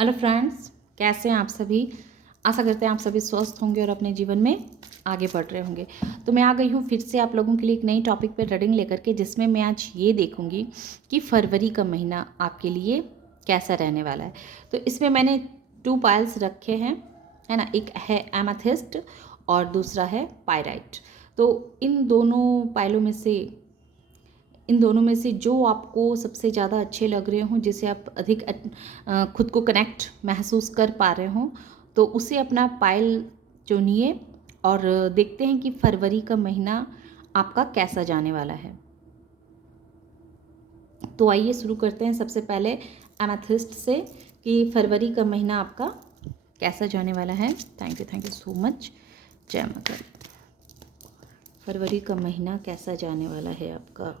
Hello friends, कैसे हैं आप सभी। आशा करते हैं आप सभी स्वस्थ होंगे और अपने जीवन में आगे बढ़ रहे होंगे। तो मैं आ गई हूँ फिर से आप लोगों के लिए एक नई टॉपिक पे रीडिंग लेकर के, जिसमें मैं आज ये देखूँगी कि फरवरी का महीना आपके लिए कैसा रहने वाला है। तो इसमें मैंने 2 पाइल्स रखे हैं, है ना। एक है एमेथिस्ट और दूसरा है पायराइट। तो इन दोनों में से जो आपको सबसे ज़्यादा अच्छे लग रहे हों, जिसे आप अधिक खुद को कनेक्ट महसूस कर पा रहे हों, तो उसे अपना पायल चुनिए और देखते हैं कि फरवरी का महीना आपका कैसा जाने वाला है। तो आइए शुरू करते हैं सबसे पहले एमेथिस्ट से कि फरवरी का महीना आपका कैसा जाने वाला है। Thank you so much. जय माता दी। फरवरी का महीना कैसा जाने वाला है आपका।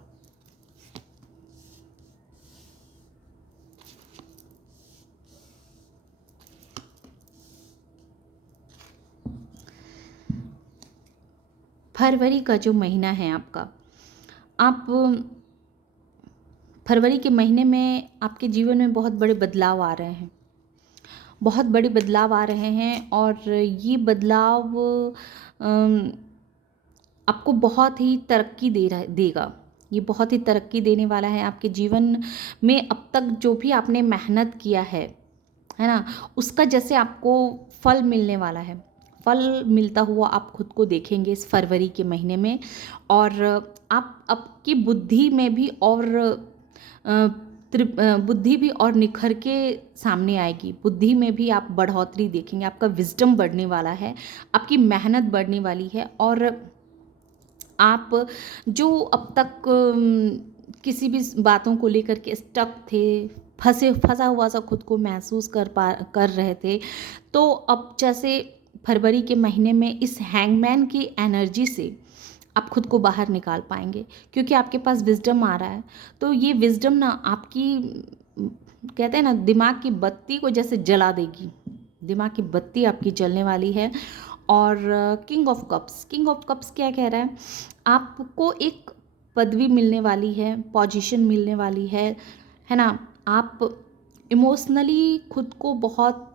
फरवरी का जो महीना है आपका, आप फरवरी के महीने में आपके जीवन में बहुत बड़े बदलाव आ रहे हैं, बहुत बड़े बदलाव आ रहे हैं। और ये बदलाव आपको बहुत ही तरक्की देगा। ये बहुत ही तरक्की देने वाला है आपके जीवन में। अब तक जो भी आपने मेहनत किया है ना, उसका जैसे आपको फल मिलने वाला है। फल मिलता हुआ आप खुद को देखेंगे इस फरवरी के महीने में। और आप आपकी बुद्धि में भी और बुद्धि भी और निखर के सामने आएगी। बुद्धि में भी आप बढ़ोतरी देखेंगे, आपका विजडम बढ़ने वाला है, आपकी मेहनत बढ़ने वाली है। और आप जो अब तक किसी भी बातों को लेकर के स्टक थे, फंसा हुआ सा खुद को महसूस कर रहे थे, तो अब जैसे फरवरी के महीने में इस हैंगमैन की एनर्जी से आप खुद को बाहर निकाल पाएंगे, क्योंकि आपके पास विजडम आ रहा है। तो ये विजडम ना आपकी, कहते हैं ना, दिमाग की बत्ती को जैसे जला देगी। दिमाग की बत्ती आपकी जलने वाली है। और किंग ऑफ कप्स क्या कह रहा है, आपको एक पदवी मिलने वाली है, पोजीशन मिलने वाली है ना। आप इमोशनली खुद को बहुत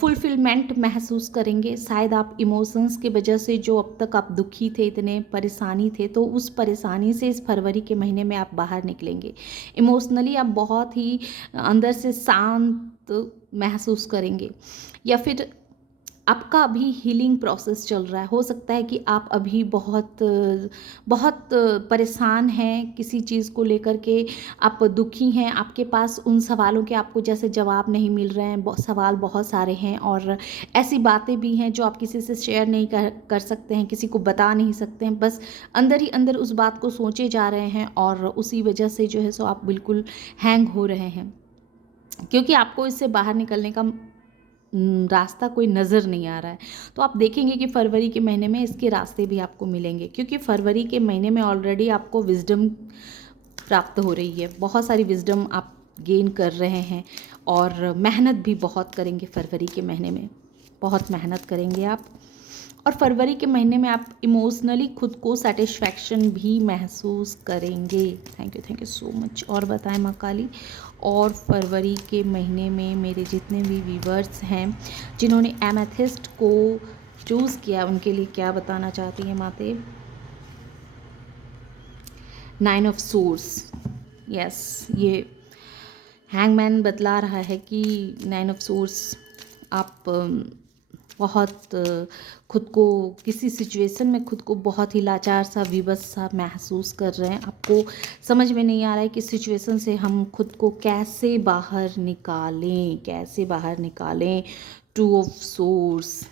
फुलफिलमेंट महसूस करेंगे। शायद आप इमोशंस की वजह से, जो अब तक आप दुखी थे, इतने परेशानी थे, तो उस परेशानी से इस फरवरी के महीने में आप बाहर निकलेंगे। इमोशनली आप बहुत ही अंदर से शांत महसूस करेंगे। या फिर आपका अभी हीलिंग प्रोसेस चल रहा है। हो सकता है कि आप अभी बहुत बहुत परेशान हैं किसी चीज़ को लेकर के, आप दुखी हैं। आपके पास उन सवालों के आपको जैसे जवाब नहीं मिल रहे हैं, सवाल बहुत सारे हैं। और ऐसी बातें भी हैं जो आप किसी से शेयर नहीं कर सकते हैं, किसी को बता नहीं सकते हैं। बस अंदर ही अंदर उस बात को सोचे जा रहे हैं, और उसी वजह से जो है सो आप बिल्कुल हैंग हो रहे हैं, क्योंकि आपको इससे बाहर निकलने का रास्ता कोई नज़र नहीं आ रहा है। तो आप देखेंगे कि फरवरी के महीने में इसके रास्ते भी आपको मिलेंगे, क्योंकि फरवरी के महीने में ऑलरेडी आपको विजडम प्राप्त हो रही है। बहुत सारी विजडम आप गेन कर रहे हैं, और मेहनत भी बहुत करेंगे फरवरी के महीने में। बहुत मेहनत करेंगे आप। और फरवरी के महीने में आप इमोशनली खुद को सेटिस्फैक्शन भी महसूस करेंगे। Thank you so much. और बताएं माँ काली। और फरवरी के महीने में मेरे जितने भी व्यूवर्स हैं जिन्होंने एमेथिस्ट को चूज़ किया, उनके लिए क्या बताना चाहती हैं माते। 9 ऑफ सोर्स, यस, ये हैंगमैन बतला रहा है कि 9 ऑफ सोर्स आप बहुत खुद को किसी सिचुएशन में खुद को बहुत ही लाचार सा, विवश सा महसूस कर रहे हैं। आपको समझ में नहीं आ रहा है कि सिचुएशन से हम खुद को कैसे बाहर निकालें, कैसे बाहर निकालें। 2 ऑफ सोर्स,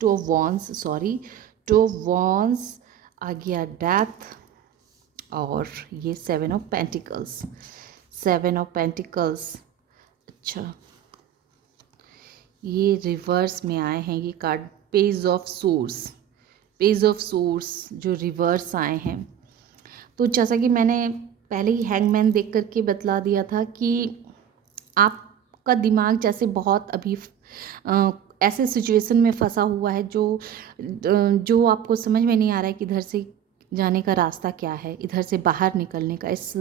2 ऑफ वॉन्स, सॉरी, 2 ऑफ वॉन्स आ गया, डेथ। और ये 7 ऑफ पेंटिकल्स, 7 ऑफ पेंटिकल्स। अच्छा, ये रिवर्स में आए हैं ये card, page of source. Page of source जो रिवर्स आए हैं। तो जैसा कि मैंने पहले ही हैंगमैन देख करके बतला दिया था कि आपका दिमाग जैसे बहुत अभी ऐसे सिचुएशन में फंसा हुआ है जो आपको समझ में नहीं आ रहा है कि इधर से जाने का रास्ता क्या है, इधर से बाहर निकलने का, इस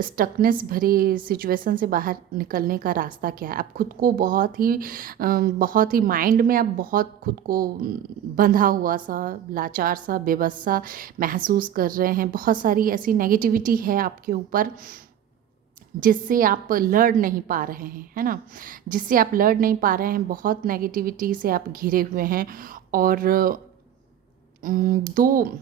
स्टकनेस भरे सिचुएशन से बाहर निकलने का रास्ता क्या है। आप खुद को बहुत ही माइंड में आप बहुत खुद को बंधा हुआ सा, लाचार सा, बेबस सा महसूस कर रहे हैं। बहुत सारी ऐसी नेगेटिविटी है आपके ऊपर जिससे आप लड़ नहीं पा रहे हैं, है ना, जिससे आप लड़ नहीं पा रहे हैं। बहुत नेगेटिविटी से आप घिरे हुए हैं और दो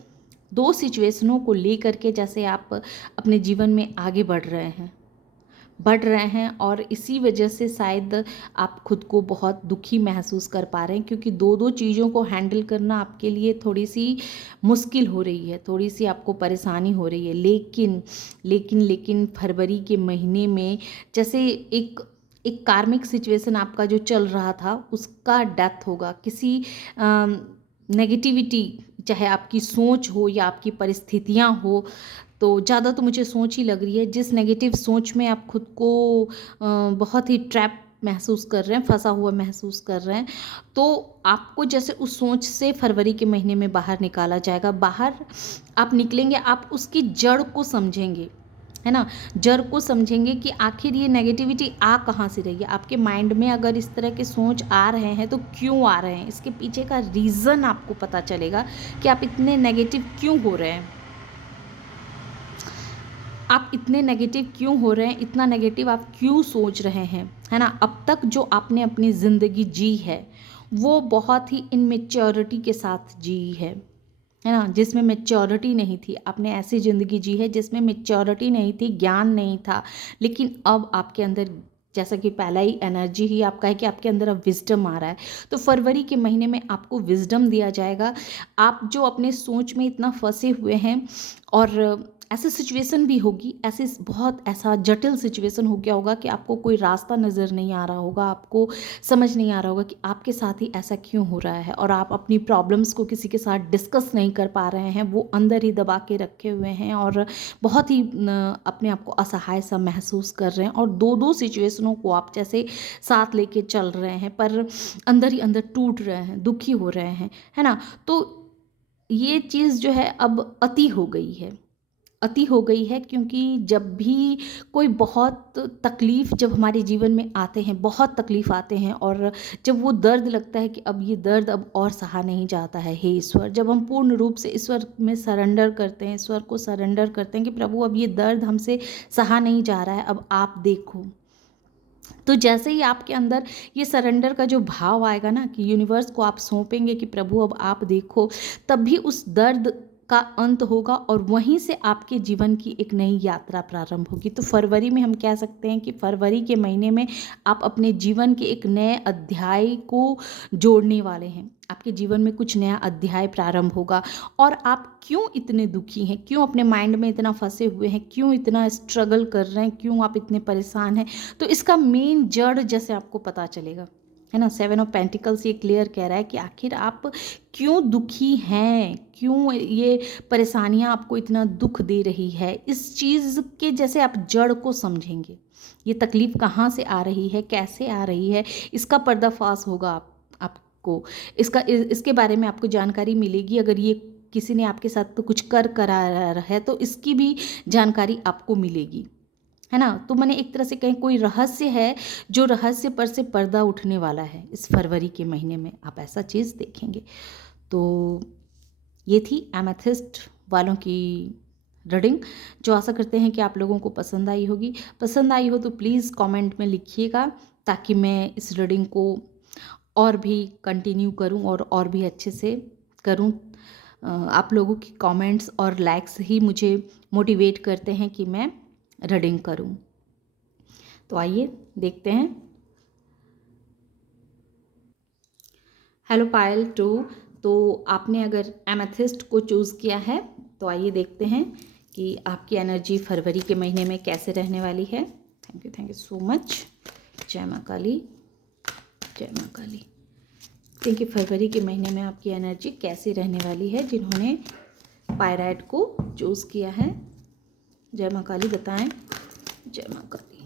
दो सिचुएशनों को लेकर के जैसे आप अपने जीवन में आगे बढ़ रहे हैं और इसी वजह से शायद आप खुद को बहुत दुखी महसूस कर पा रहे हैं, क्योंकि दो दो चीज़ों को हैंडल करना आपके लिए थोड़ी सी मुश्किल हो रही है, थोड़ी सी आपको परेशानी हो रही है। लेकिन फरवरी के महीने में जैसे एक एक कार्मिक सिचुएशन आपका जो चल रहा था उसका डेथ होगा। किसी नेगेटिविटी, चाहे आपकी सोच हो या आपकी परिस्थितियां हो, तो ज़्यादा तो मुझे सोच ही लग रही है। जिस नेगेटिव सोच में आप खुद को बहुत ही ट्रैप महसूस कर रहे हैं, फंसा हुआ महसूस कर रहे हैं, तो आपको जैसे उस सोच से फरवरी के महीने में बाहर निकाला जाएगा। बाहर आप निकलेंगे, आप उसकी जड़ को समझेंगे, है ना, जड़ को समझेंगे कि आखिर ये नेगेटिविटी आ कहाँ से रही है। आपके माइंड में अगर इस तरह के सोच आ रहे हैं तो क्यों आ रहे हैं, इसके पीछे का रीज़न आपको पता चलेगा कि आप इतने नेगेटिव क्यों हो रहे हैं, आप इतने नेगेटिव क्यों हो रहे हैं, इतना नेगेटिव आप क्यों सोच रहे हैं, है ना। अब तक जो आपने अपनी ज़िंदगी जी है वो बहुत ही इनमेच्योरिटी के साथ जी है ना, जिसमें मैच्योरिटी नहीं थी। आपने ऐसी ज़िंदगी जी है जिसमें मैच्योरिटी नहीं थी, ज्ञान नहीं था। लेकिन अब आपके अंदर, जैसा कि पहला ही एनर्जी ही आपका है कि आपके अंदर अब विजडम आ रहा है, तो फरवरी के महीने में आपको विजडम दिया जाएगा। आप जो अपने सोच में इतना फंसे हुए हैं, और ऐसी सिचुएशन भी होगी, ऐसे बहुत ऐसा जटिल सिचुएशन हो गया होगा कि आपको कोई रास्ता नज़र नहीं आ रहा होगा, आपको समझ नहीं आ रहा होगा कि आपके साथ ही ऐसा क्यों हो रहा है, और आप अपनी प्रॉब्लम्स को किसी के साथ डिस्कस नहीं कर पा रहे हैं, वो अंदर ही दबा के रखे हुए हैं और बहुत ही अपने आप को असहाय सा महसूस कर रहे हैं। और दो दो सिचुएशनों को आप जैसे साथ लेके चल रहे हैं, पर अंदर ही अंदर टूट रहे हैं, दुखी हो रहे हैं, है ना। तो ये चीज़ जो है अब अति हो गई है, क्योंकि जब भी कोई बहुत तकलीफ़ जब हमारे जीवन में आते हैं, बहुत तकलीफ़ आते हैं, और जब वो दर्द लगता है कि अब ये दर्द अब और सहा नहीं जाता है, हे ईश्वर, जब हम पूर्ण रूप से ईश्वर में सरेंडर करते हैं, ईश्वर को सरेंडर करते हैं कि प्रभु अब ये दर्द हमसे सहा नहीं जा रहा है, अब आप देखो, तो जैसे ही आपके अंदर ये सरेंडर का जो भाव आएगा ना, कि यूनिवर्स को आप सौंपेंगे कि प्रभु अब आप देखो, तब भी उस दर्द का अंत होगा और वहीं से आपके जीवन की एक नई यात्रा प्रारंभ होगी। तो फरवरी में हम कह सकते हैं कि फरवरी के महीने में आप अपने जीवन के एक नए अध्याय को जोड़ने वाले हैं। आपके जीवन में कुछ नया अध्याय प्रारंभ होगा। और आप क्यों इतने दुखी हैं, क्यों अपने माइंड में इतना फंसे हुए हैं, क्यों इतना स्ट्रगल कर रहे हैं, क्यों आप इतने परेशान हैं, तो इसका मेन जड़ जैसे आपको पता चलेगा, है ना। 7 ऑफ पेंटिकल्स ये क्लियर कह रहा है कि आखिर आप क्यों दुखी हैं, क्यों ये परेशानियां आपको इतना दुख दे रही है। इस चीज़ के जैसे आप जड़ को समझेंगे, ये तकलीफ़ कहाँ से आ रही है, कैसे आ रही है, इसका पर्दाफाश होगा आपको, इसके बारे में आपको जानकारी मिलेगी। अगर ये किसी ने आपके साथ तो कुछ करा है तो इसकी भी जानकारी आपको मिलेगी, है ना। तो मैंने एक तरह से कहें कोई रहस्य है जो रहस्य पर से पर्दा उठने वाला है इस फरवरी के महीने में, आप ऐसा चीज़ देखेंगे। तो ये थी एमेथिस्ट वालों की रीडिंग, जो आशा करते हैं कि आप लोगों को पसंद आई होगी। पसंद आई हो तो प्लीज़ कमेंट में लिखिएगा, ताकि मैं इस रीडिंग को और भी कंटिन्यू करूं और भी अच्छे से करूं। आप लोगों की कमेंट्स और लाइक्स ही मुझे मोटिवेट करते हैं कि मैं रीडिंग करूं। तो आइए देखते हैं। हेलो पायल 2, तो आपने अगर एमेथिस्ट को चूज़ किया है तो आइए देखते हैं कि आपकी एनर्जी फरवरी के महीने में कैसे रहने वाली है। Thank you so much. जय माँ काली, जय माँ काली। क्योंकि फरवरी के महीने में आपकी एनर्जी कैसी रहने वाली है, जिन्होंने पायराइट को चूज़ किया है। जय माँ काली बताएं। जय माँ काली।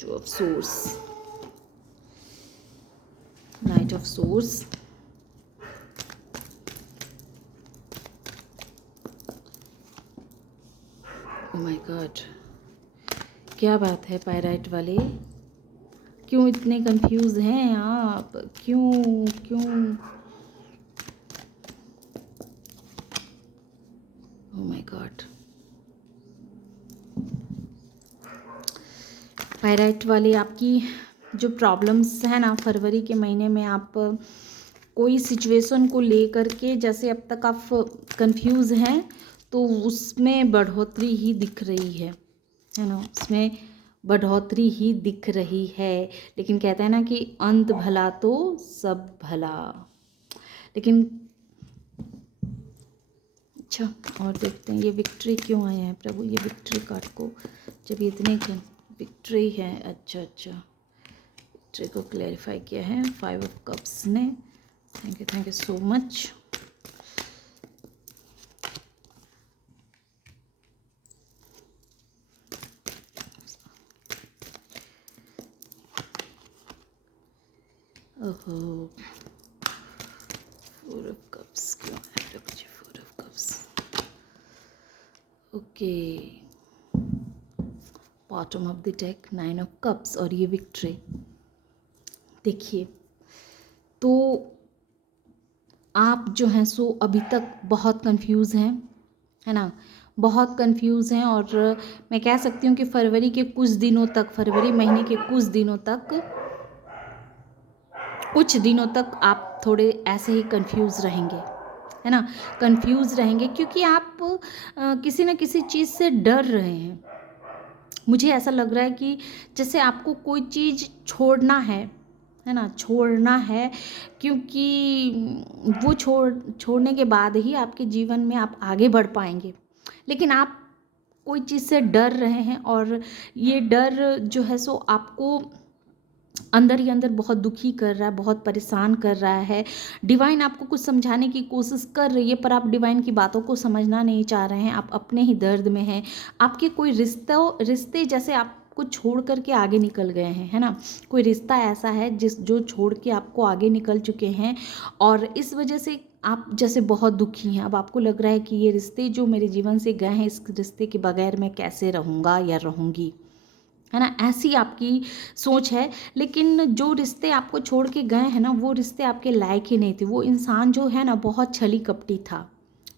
2 of source, night of source, my God, क्या बात है पायराइट वाले, क्यों इतने कंफ्यूज हैं आप, क्यों क्यों? ओह माय गॉड, पायराइट वाले आपकी जो प्रॉब्लम्स है ना, फरवरी के महीने में आप कोई सिचुएशन को लेकर के जैसे अब तक आप कंफ्यूज हैं, तो उसमें बढ़ोतरी ही दिख रही है ना, उसमें बढ़ोतरी ही दिख रही है। लेकिन कहते हैं ना कि अंत भला तो सब भला। लेकिन अच्छा, और देखते हैं ये विक्ट्री क्यों आया है प्रभु, ये विक्ट्री कार्ड को, जब ये इतने विक्ट्री है। अच्छा अच्छा, विक्ट्री को क्लैरिफाई किया है 5 ऑफ कप्स ने। Thank you so much. ओहो, 4 ऑफ कप्स क्यों है प्रभु जी, 4 of cups. Okay, bottom of the deck 9 of cups और ये विक्ट्री। देखिए, तो आप जो हैं सो अभी तक बहुत कंफ्यूज हैं, है ना, बहुत कंफ्यूज हैं। और मैं कह सकती हूँ कि फरवरी के कुछ दिनों तक, फरवरी महीने के कुछ दिनों तक आप थोड़े ऐसे ही कंफ्यूज रहेंगे, है ना, कंफ्यूज रहेंगे, क्योंकि आप किसी न किसी चीज़ से डर रहे हैं। मुझे ऐसा लग रहा है कि जैसे आपको कोई चीज़ छोड़ना है ना, छोड़ना है, क्योंकि वो छोड़ने के बाद ही आपके जीवन में आप आगे बढ़ पाएंगे। लेकिन आप कोई चीज़ से डर रहे हैं, और ये डर जो है सो आपको अंदर ही अंदर बहुत दुखी कर रहा है, बहुत परेशान कर रहा है। डिवाइन आपको कुछ समझाने की कोशिश कर रही है, पर आप डिवाइन की बातों को समझना नहीं चाह रहे हैं, आप अपने ही दर्द में हैं। आपके कोई रिश्ते जैसे आपको छोड़ करके आगे निकल गए हैं, है ना, कोई रिश्ता ऐसा है जो छोड़ के आपको आगे निकल चुके हैं, और इस वजह से आप जैसे बहुत दुखी हैं। अब आपको लग रहा है कि ये रिश्ते जो मेरे जीवन से गए हैं, इस रिश्ते के बगैर मैं कैसे रहूँगा या रहूँगी, है ना, ऐसी आपकी सोच है। लेकिन जो रिश्ते आपको छोड़ के गए हैं ना, वो रिश्ते आपके लायक ही नहीं थे। वो इंसान जो है ना, बहुत छली कपटी था,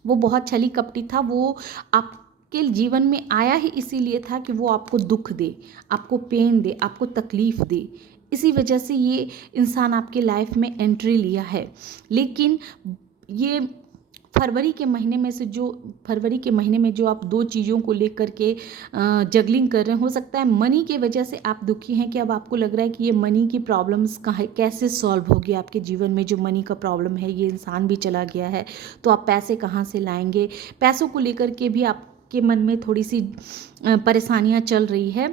वो बहुत छली कपटी था। वो आपके जीवन में आया ही इसीलिए था कि वो आपको दुख दे, आपको पेन दे, आपको तकलीफ़ दे। इसी वजह से ये इंसान आपके लाइफ में एंट्री लिया है। लेकिन ये फरवरी के महीने में जो आप दो चीज़ों को लेकर के जगलिंग कर रहे हैं, हो सकता है मनी के वजह से आप दुखी हैं, कि अब आपको लग रहा है कि ये मनी की प्रॉब्लम्स कैसे सॉल्व होगी आपके जीवन में। जो मनी का प्रॉब्लम है, ये इंसान भी चला गया है, तो आप पैसे कहाँ से लाएंगे, पैसों को लेकर के भी आपके मन में थोड़ी सी परेशानियाँ चल रही है।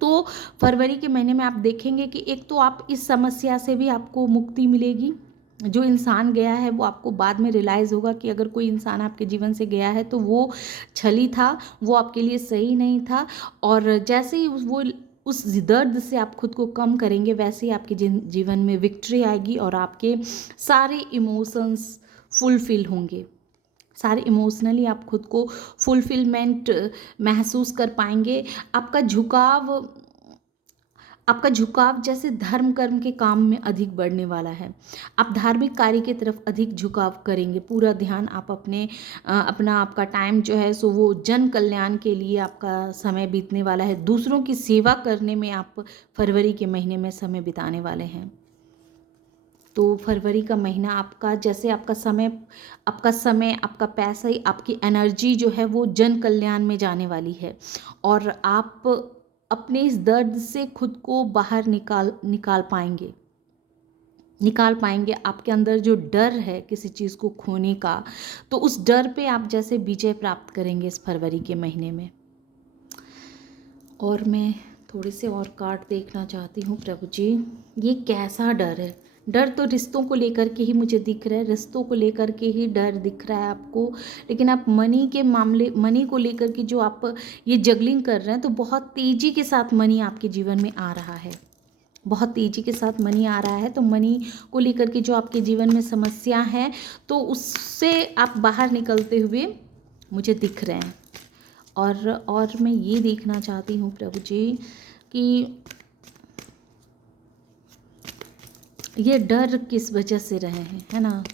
तो फरवरी के महीने में आप देखेंगे कि एक तो आप इस समस्या से भी आपको मुक्ति मिलेगी। जो इंसान गया है वो आपको बाद में रियलाइज़ होगा कि अगर कोई इंसान आपके जीवन से गया है तो वो छली था, वो आपके लिए सही नहीं था। और जैसे ही वो उस दर्द से आप खुद को कम करेंगे, वैसे ही आपके जीवन में विक्ट्री आएगी, और आपके सारे इमोशंस फुलफिल होंगे। सारे इमोशनली आप खुद को फुलफिलमेंट महसूस कर पाएंगे। आपका झुकाव जैसे धर्म कर्म के काम में अधिक बढ़ने वाला है। आप धार्मिक कार्य की तरफ अधिक झुकाव करेंगे। पूरा ध्यान आप आपका टाइम जो है सो वो जन कल्याण के लिए आपका समय बीतने वाला है। दूसरों की सेवा करने में आप फरवरी के महीने में समय बिताने वाले हैं। तो फरवरी का महीना आपका जैसे आपका समय, आपका पैसा, आपकी एनर्जी जो है वो जन कल्याण में जाने वाली है, और आप अपने इस दर्द से खुद को बाहर निकाल पाएंगे। आपके अंदर जो डर है किसी चीज़ को खोने का, तो उस डर पे आप जैसे विजय प्राप्त करेंगे इस फरवरी के महीने में। और मैं थोड़े से और कार्ड देखना चाहती हूँ प्रभु जी, ये कैसा डर है। डर तो रिश्तों को लेकर के ही मुझे दिख रहा है, रिश्तों को लेकर के ही डर दिख रहा है आपको। लेकिन आप मनी को लेकर के जो आप ये जगलिंग कर रहे हैं, तो बहुत तेज़ी के साथ मनी आपके जीवन में आ रहा है, बहुत तेज़ी के साथ मनी आ रहा है। तो मनी को लेकर के जो आपके जीवन में समस्या है, तो उससे आप बाहर निकलते हुए मुझे दिख रहे हैं। और मैं ये देखना चाहती हूँ प्रभु जी कि ये डर किस वजह से रहे हैं, है ना।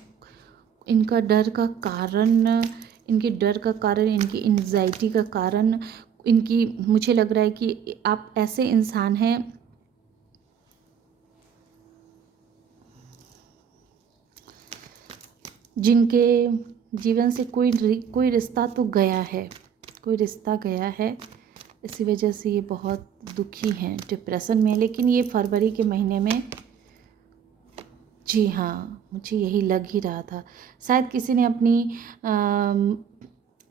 इनका डर का कारण, इनके डर का कारण, इनकी एंजाइटी का कारण, इनकी, मुझे लग रहा है कि आप ऐसे इंसान हैं जिनके जीवन से कोई रिश्ता तो गया है, कोई रिश्ता गया है, इसी वजह से ये बहुत दुखी हैं, डिप्रेशन में। लेकिन ये फरवरी के महीने में, जी हाँ, मुझे यही लग ही रहा था, शायद किसी ने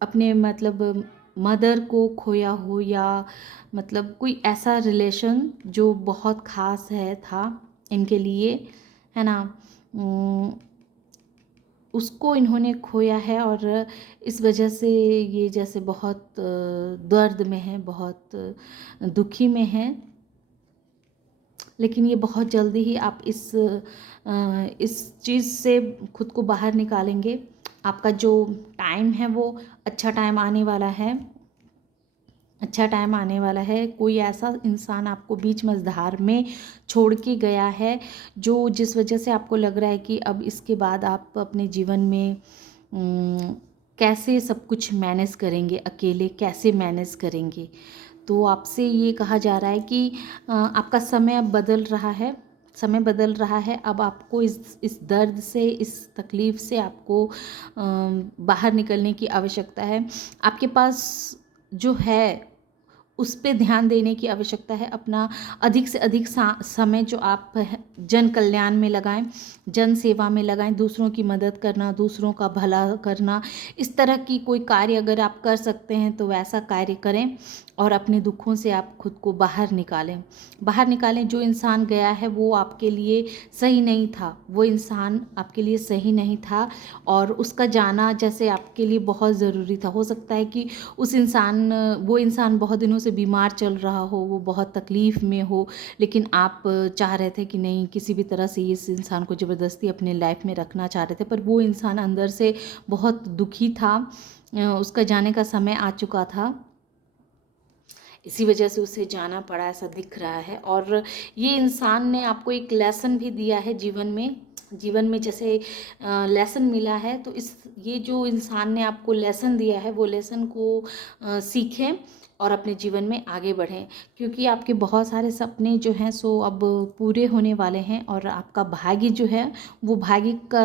अपने मतलब मदर को खोया हो, या मतलब कोई ऐसा रिलेशन जो बहुत ख़ास है था इनके लिए, है ना। उसको इन्होंने खोया है और इस वजह से ये जैसे बहुत दर्द में है, बहुत दुखी में है। लेकिन ये बहुत जल्दी ही आप इस चीज़ से खुद को बाहर निकालेंगे। आपका जो टाइम है वो अच्छा टाइम आने वाला है, अच्छा टाइम आने वाला है। कोई ऐसा इंसान आपको बीच मझधार में छोड़ के गया है, जो जिस वजह से आपको लग रहा है कि अब इसके बाद आप अपने जीवन में कैसे सब कुछ मैनेज करेंगे, अकेले कैसे मैनेज करेंगे। तो आपसे ये कहा जा रहा है कि आपका समय अब बदल रहा है, समय बदल रहा है। अब आपको इस दर्द से, इस तकलीफ़ से आपको बाहर निकलने की आवश्यकता है। आपके पास जो है उस पे ध्यान देने की आवश्यकता है। अपना अधिक से अधिक समय जो आप जन कल्याण में लगाएं, जन सेवा में लगाएं, दूसरों की मदद करना, दूसरों का भला करना, इस तरह की कोई कार्य अगर आप कर सकते हैं तो वैसा कार्य करें और अपने दुखों से आप खुद को बाहर निकालें, बाहर निकालें। जो इंसान गया है वो आपके लिए सही नहीं था, वो इंसान आपके लिए सही नहीं था और उसका जाना जैसे आपके लिए बहुत ज़रूरी था। हो सकता है कि वो इंसान बहुत दिनों से बीमार चल रहा हो, वो बहुत तकलीफ़ में हो, लेकिन आप चाह रहे थे कि नहीं, किसी भी तरह से इस इंसान को ज़बरदस्ती अपने लाइफ में रखना चाह रहे थे, पर वो इंसान अंदर से बहुत दुखी था। उसका जाने का समय आ चुका था, इसी वजह से उसे जाना पड़ा, ऐसा दिख रहा है। और ये इंसान ने आपको एक लेसन भी दिया है जीवन में, जीवन में जैसे लेसन मिला है, तो ये जो इंसान ने आपको लेसन दिया है वो लेसन को सीखें और अपने जीवन में आगे बढ़ें, क्योंकि आपके बहुत सारे सपने जो हैं सो अब पूरे होने वाले हैं और आपका भाग्य जो है वो भाग्य का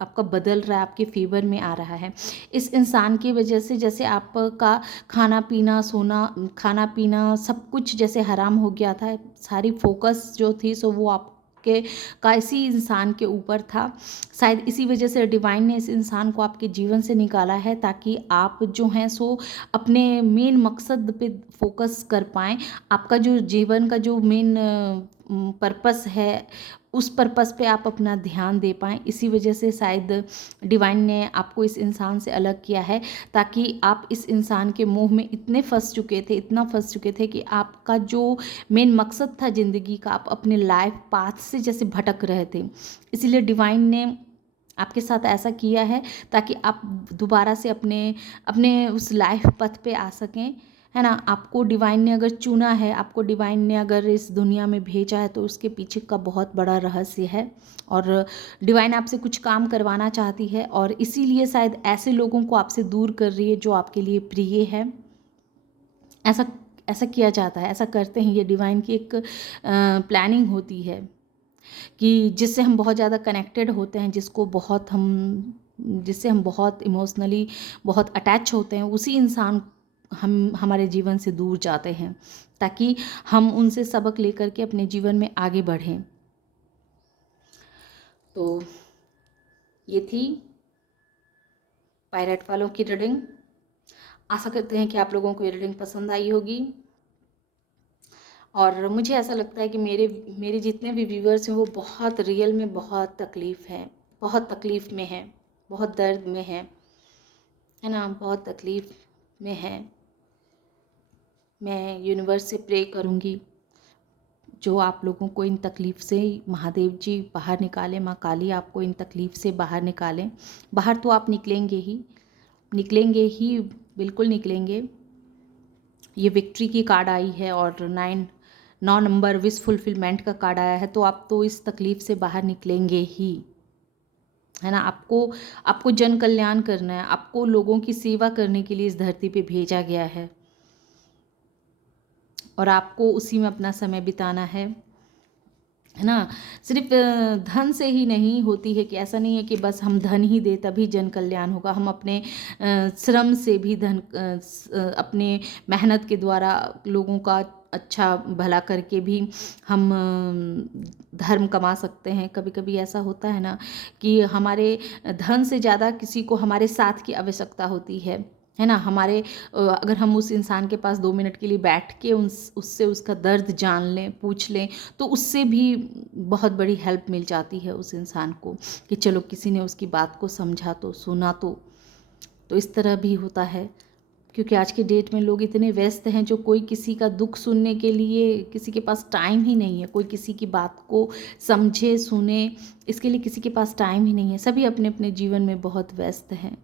आपका बदल रहा है, आपके फेवर में आ रहा है। इस इंसान की वजह से जैसे आपका खाना पीना, सोना, खाना पीना सब कुछ जैसे हराम हो गया था, सारी फोकस जो थी सो वो आपके का इसी इंसान के ऊपर था। शायद इसी वजह से डिवाइन ने इस इंसान को आपके जीवन से निकाला है, ताकि आप जो हैं सो अपने मेन मकसद पे फोकस कर पाएँ। आपका जो जीवन का जो मेन पर्पस है, उस पर्पस पे आप अपना ध्यान दे पाएँ। इसी वजह से शायद डिवाइन ने आपको इस इंसान से अलग किया है, ताकि आप इस इंसान के मोह में इतने फंस चुके थे, इतना फंस चुके थे कि आपका जो मेन मकसद था ज़िंदगी का, आप अपने लाइफ पाथ से जैसे भटक रहे थे। इसीलिए डिवाइन ने आपके साथ ऐसा किया है ताकि आप दोबारा से अपने अपने उस लाइफ पथ पे आ सकें, है ना। आपको डिवाइन ने अगर चुना है, आपको डिवाइन ने अगर इस दुनिया में भेजा है, तो उसके पीछे का बहुत बड़ा रहस्य है और डिवाइन आपसे कुछ काम करवाना चाहती है और इसीलिए शायद ऐसे लोगों को आपसे दूर कर रही है जो आपके लिए प्रिय है। ऐसा ऐसा किया जाता है, ऐसा करते हैं, ये डिवाइन की एक प्लानिंग होती है कि जिससे हम बहुत ज़्यादा कनेक्टेड होते हैं, जिससे हम बहुत इमोशनली बहुत अटैच होते हैं, उसी इंसान हम हमारे जीवन से दूर जाते हैं, ताकि हम उनसे सबक लेकर के अपने जीवन में आगे बढ़ें। तो ये थी पायरेट वालों की रीडिंग। आशा करते हैं कि आप लोगों को ये रीडिंग पसंद आई होगी और मुझे ऐसा लगता है कि मेरे मेरे जितने भी व्यूवर्स हैं वो बहुत रियल में बहुत तकलीफ़ है, बहुत तकलीफ़ में है, बहुत दर्द में है ना, बहुत तकलीफ़ में है। मैं यूनिवर्स से प्रे करूँगी जो आप लोगों को इन तकलीफ़ से महादेव जी बाहर निकालें, माँ काली आपको इन तकलीफ़ से बाहर निकालें। बाहर तो आप निकलेंगे ही, बिल्कुल निकलेंगे। ये विक्ट्री की कार्ड आई है और 9 नंबर विश फुलफिलमेंट का कार्ड आया है। तो आप तो इस तकलीफ़ से बाहर निकलेंगे ही, है ना। आपको आपको जन कल्याण करना है, आपको लोगों की सेवा करने के लिए इस धरती पे भेजा गया है और आपको उसी में अपना समय बिताना है ना। सिर्फ धन से ही नहीं होती है, कि ऐसा नहीं है कि बस हम धन ही दे तभी जन कल्याण होगा। हम अपने श्रम से भी अपने मेहनत के द्वारा लोगों का अच्छा भला करके भी हम धर्म कमा सकते हैं। कभी कभी ऐसा होता है ना कि हमारे धन से ज़्यादा किसी को हमारे साथ की आवश्यकता होती है ना। हमारे अगर हम उस इंसान के पास 2 मिनट के लिए बैठ के उससे उसका दर्द जान लें, पूछ लें, तो उससे भी बहुत बड़ी हेल्प मिल जाती है उस इंसान को, कि चलो किसी ने उसकी बात को समझा तो, सुना तो इस तरह भी होता है। क्योंकि आज के डेट में लोग इतने व्यस्त हैं, जो कोई किसी का दुख सुनने के लिए किसी के पास टाइम ही नहीं है। कोई किसी की बात को समझे, सुने, इसके लिए किसी के पास टाइम ही नहीं है। सभी अपने अपने जीवन में बहुत व्यस्त हैं।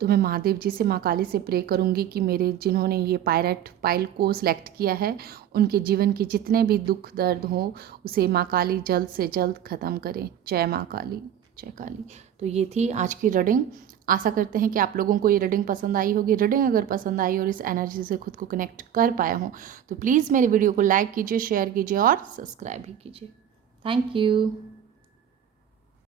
तो मैं महादेव जी से, माँ काली से प्रे करूँगी कि मेरे जिन्होंने ये पायरेट पाइल को सिलेक्ट किया है, उनके जीवन के जितने भी दुख दर्द हों, उसे माँ काली जल्द से जल्द ख़त्म करें। जय माँ काली, जय काली। तो ये थी आज की रीडिंग। आशा करते हैं कि आप लोगों को ये रीडिंग पसंद आई होगी। रीडिंग अगर पसंद आई और इस एनर्जी से खुद को कनेक्ट कर पाए हों, तो प्लीज़ मेरे वीडियो को लाइक कीजिए, शेयर कीजिए और सब्सक्राइब भी कीजिए। Thank you.